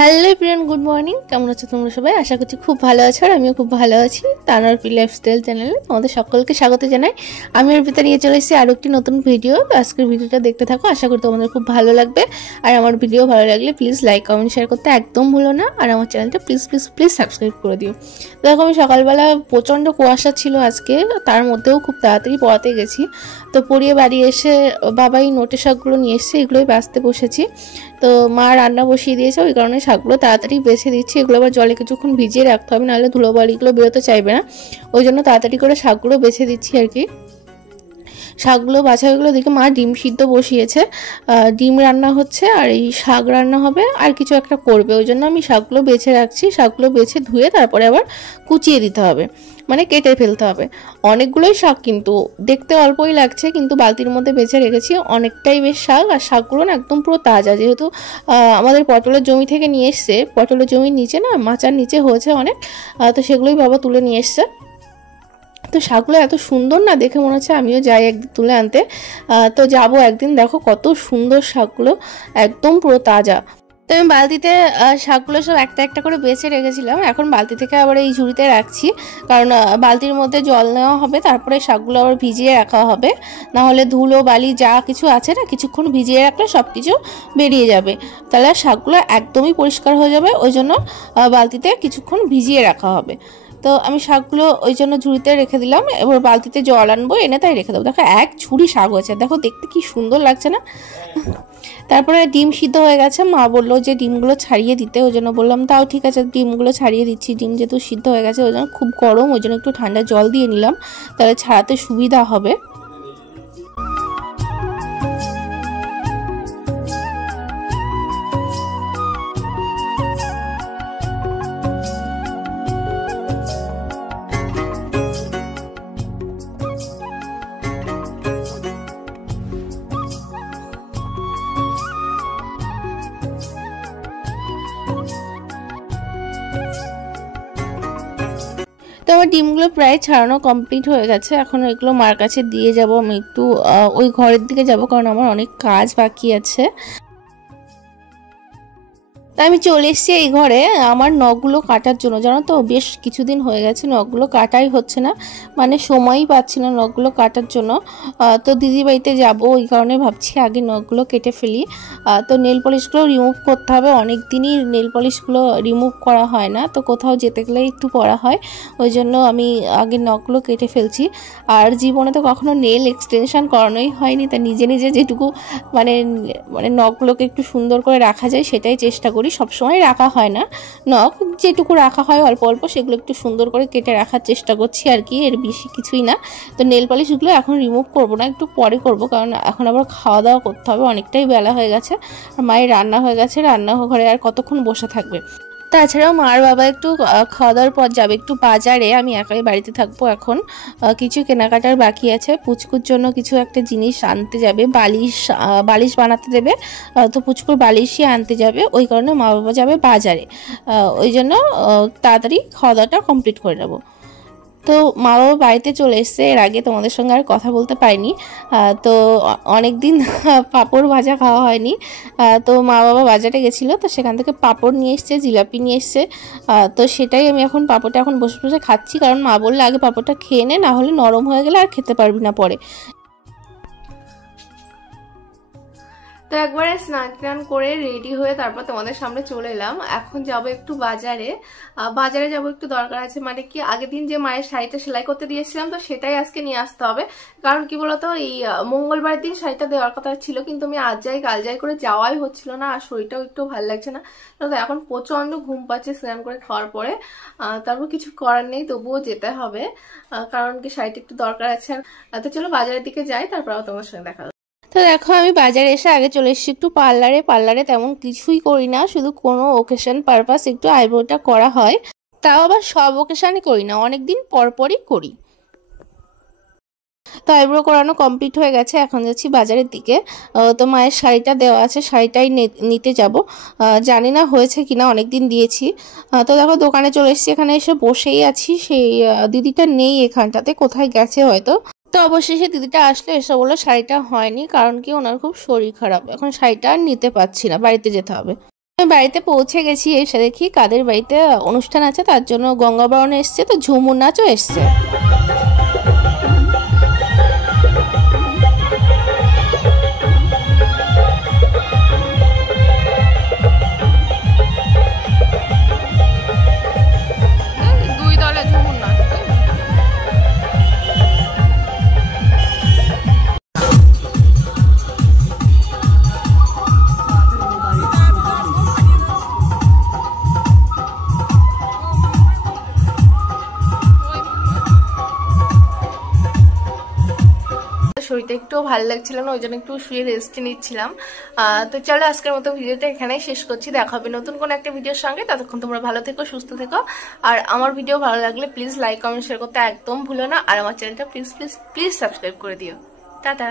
Hello everyone, good morning. কেমন আছো তোমরা সবাই? আশা করছি খুব ভালো আছো, আর আমিও খুব ভালো আছি। তানোর পি লাইফস্টাইল চ্যানেলে তোমাদের সকলকে স্বাগত জানাই। আমি অর্পিতা নিয়ে চলে এসেছি আরও একটি নতুন ভিডিও। তো আজকের ভিডিওটা দেখতে থাকো, আশা করি তোমাদের খুব ভালো লাগবে। আর আমার ভিডিও ভালো লাগলে প্লিজ লাইক কমেন্ট শেয়ার করতে একদম ভুলো না, আর আমার চ্যানেলটা প্লিজ প্লিজ প্লিজ সাবস্ক্রাইব করে দিও। তো দেখো, আমি সকালবেলা প্রচণ্ড কুয়াশা ছিল আজকে, তার মধ্যেও খুব তাড়াতাড়ি পড়াতে গেছি। তো পড়িয়ে বাড়ি এসে বাবাই নোটে শাকগুলো নিয়ে এসছে, এগুলোই বাছতে বসেছি। তো মা রান্না বসিয়ে দিয়েছে, ওই কারণে শাকগুলো তাড়াতাড়ি বেছে দিচ্ছি। এগুলো আবার জলে কিছুক্ষণ ভিজিয়ে রাখতে হবে, নাহলে ধুলোবালিগুলো বেরোতে চাইবে না। ওই জন্য তাড়াতাড়ি করে শাকগুলো বেছে দিচ্ছি আর কি। শাকগুলো বাছা হয়ে গেলো, দেখি মা ডিম সিদ্ধ বসিয়েছে, ডিম রান্না হচ্ছে আর এই শাক রান্না হবে, আর কিছু একটা করবে। ওই জন্য আমি শাকগুলো বেছে রাখছি। শাকগুলো বেছে ধুয়ে তারপরে আবার কুচিয়ে দিতে হবে, মানে কেটে ফেলতে হবে। অনেকগুলোই শাক, কিন্তু দেখতে অল্পই লাগছে, কিন্তু বালতির মধ্যে বেছে রেখেছি অনেকটাই বেশ শাক। আর শাকগুলো না একদম পুরো তাজা, যেহেতু আমাদের পটলের জমি থেকে নিয়ে এসছে। পটলের জমির নিচে না, মাচার নিচে হয়েছে অনেক, তো সেগুলোই বাবা তুলে নিয়ে এসছে। তো শাকগুলো এত সুন্দর না, দেখে মনে হচ্ছে আমিও যাই একদিন তুলে আনতে। তো যাবো একদিন। দেখো কত সুন্দর শাকগুলো, একদম পুরো তাজা। তো আমি বালতিতে শাকগুলো সব একটা একটা করে বেছে রেখেছিলাম। এখন বালতি থেকে আবার এই ঝুড়িতে রাখছি, কারণ বালতির মধ্যে জল নেওয়া হবে, তারপরে শাকগুলো আবার ভিজিয়ে রাখা হবে। না হলে ধুলো বালি যা কিছু আছে না, কিছুক্ষণ ভিজিয়ে রাখলে সব কিছু বেরিয়ে যাবে, তাহলে শাকগুলো একদমই পরিষ্কার হয়ে যাবে। ওই জন্য বালতিতে কিছুক্ষণ ভিজিয়ে রাখা হবে। তো আমি শাকগুলো ওই জন্য ঝুড়িতে রেখে দিলাম। এবার বালতিতে জল আনবো, এনে তাই রেখে দেবো। দেখো এক ঝুড়ি শাক হয়েছে, দেখো দেখতে কি সুন্দর লাগছে না। তারপরে ডিম সিদ্ধ হয়ে গেছে, মা বললো যে ডিমগুলো ছাড়িয়ে দিতে, ওই জন্য বললাম তাও ঠিক আছে, ডিমগুলো ছাড়িয়ে দিচ্ছি। ডিম যেহেতু সিদ্ধ হয়ে গেছে, ওই জন্য খুব গরম, ওই জন্য একটু ঠান্ডা জল দিয়ে নিলাম, তাহলে ছাড়াতে সুবিধা হবে। তো আমার ডিমগুলো প্রায় ছাড়ানো কমপ্লিট হয়ে গেছে। এখন এগুলো মার কাছে দিয়ে যাব। আমি একটু ওই ঘরের দিকে যাব, কারণ আমার অনেক কাজ বাকি আছে। তাই আমি চলে এসেছি এই ঘরে আমার নখগুলো কাটার জন্য। জানো তো, বেশ কিছুদিন হয়ে গেছে নখগুলো কাটাই হচ্ছে না, মানে সময়ই পাচ্ছি না নখগুলো কাটার জন্য। তো দিদি বাড়িতে যাবো, ওই কারণে ভাবছি আগে নখগুলো কেটে ফেলি। তো নেল পলিশগুলো রিমুভ করতে হবে, অনেক দিনই নেল পলিশগুলো রিমুভ করা হয় না, তো কোথাও যেতে গেলে একটু পরা হয়। ওই জন্য আমি আগে নখগুলো কেটে ফেলছি। আর জীবনে তো কখনো নেল এক্সটেনশন করানোই হয়নি, তা নিজে নিজে যেটুকু মানে মানে নখগুলোকে একটু সুন্দর করে রাখা যায় সেটাই চেষ্টা করি। সবসময় রাখা হয় না নখ, যেটুকু রাখা হয় অল্প অল্প, সেগুলো একটু সুন্দর করে কেটে রাখার চেষ্টা করছি আর কি, এর বেশি কিছুই না। তো নেল পলিশগুলো এখন রিমুভ করব না, একটু পরে করব, কারণ এখন আবার খাওয়া দাওয়া করতে হবে, অনেকটাই বেলা হয়ে গেছে। আর মায়ের রান্না হয়ে গেছে, রান্নাঘরে আর কতক্ষণ বসে থাকবে। তাছাড়াও মার বাবা একটু খাওয়া দাওয়ার পর যাবে একটু বাজারে, আমি একাই বাড়িতে থাকবো এখন। কিছু কেনাকাটার বাকি আছে, পুচকুর জন্য কিছু একটা জিনিস আনতে যাবে, বালিশ বানাতে দেবে, তো পুচকুর বালিশই আনতে যাবে, ওই কারণে মা বাবা যাবে বাজারে। ওই জন্য তাড়াতাড়ি খাওয়া দাওয়াটা কমপ্লিট করে নেবো। তো মা বাবা বাড়িতে চলে এসছে, এর আগে তোমাদের সঙ্গে আর কথা বলতে পারিনি। তো অনেক দিন পাঁপড় ভাজা খাওয়া হয়নি। তো মা বাবা বাজারে গেছিলো, তো সেখান থেকে পাঁপড় নিয়ে এসছে, জিলাপি নিয়ে এসছে। তো সেটাই আমি এখন পাঁপড়টা এখন বসে বসে খাচ্ছি, কারণ মা বললে আগে পাঁপড়টা খেয়ে নে, না হলে নরম হয়ে গেলে আর খেতে পারবি না পরে। তো একবারে স্নান টান করে রেডি হয়ে তারপর তোমাদের সামনে চলে এলাম। এখন যাব একটু বাজারে। বাজারে যাব, একটু দরকার আছে, মানে কি আগের দিন যে মায়ের শাড়িটা সেলাই করতে দিয়েছিলাম, তো সেটাই আজকে নিয়ে আসতে হবে। কারণ কি বলতো, এই মঙ্গলবার দিন শাড়িটা দেওয়ার কথা ছিল, কিন্তু আমি আজ যাই কাল যাই করে যাওয়াই হচ্ছিল না, আর শরীরটাও একটু ভালো লাগছে না। তো এখন প্রচন্ড ঘুম পাচ্ছে স্নান করে খাওয়ার পরে। তারপর কিছু করার নেই, তবুও যেতে হবে, কারণ কি শাড়িটা একটু দরকার আছে। তো চলো বাজারের দিকে যাই, তারপর তোমার সঙ্গে দেখা। তো দেখো, আমি বাজারে এসে আগে চলে এসেছি একটু পার্লারে তেমন কিছুই করি না, শুধু কোনো ওকেশন পারপাস একটু আইব্রোটা করা হয়, তাও আবার সব ওকেশনে করি না, অনেকদিন পরপরই করি। তো আইব্রো করানো কমপ্লিট হয়ে গেছে, এখন যাচ্ছি বাজারের দিকে। তো মায়ের শাড়িটা দেওয়া আছে, শাড়িটাই নিতে যাব। জানি না হয়েছে কিনা, অনেকদিন দিয়েছি। তো দেখো দোকানে চলে এসেছি, এখানে এসে বসেই আছি। সেই দিদিটা নেই এখানটাতে, কোথায় গেছে হয়তো। তো অবশেষে দিদিটা আসলে এসে বললো শাড়িটা হয়নি, কারণ কি ওনার খুব শরীর খারাপ, এখন শাড়িটা আর নিতে পারছি না, বাড়িতে যেতে হবে। আমি বাড়িতে পৌঁছে গেছি, এসে দেখি কাদের বাড়িতে অনুষ্ঠান আছে, তার জন্য গঙ্গাবরণ এসছে, তো ঝুমুর নাচও এসছে। শরীরটা একটু ভালো লাগছিল না, ওই জন্য একটু শুয়ে রেস্ট নিচ্ছিলাম। তো চলো আজকের মতো ভিডিওটা এখানেই শেষ করছি। দেখা হবে নতুন কোনো একটা ভিডিওর সঙ্গে। ততক্ষণ তোমরা ভালো থেকো, সুস্থ থেকো। আর আমার ভিডিও ভালো লাগলে প্লিজ লাইক কমেন্ট শেয়ার করতে একদম ভুলো না। আর আমার চ্যানেলটা প্লিজ প্লিজ প্লিজ সাবস্ক্রাইব করে দিও। টাটা।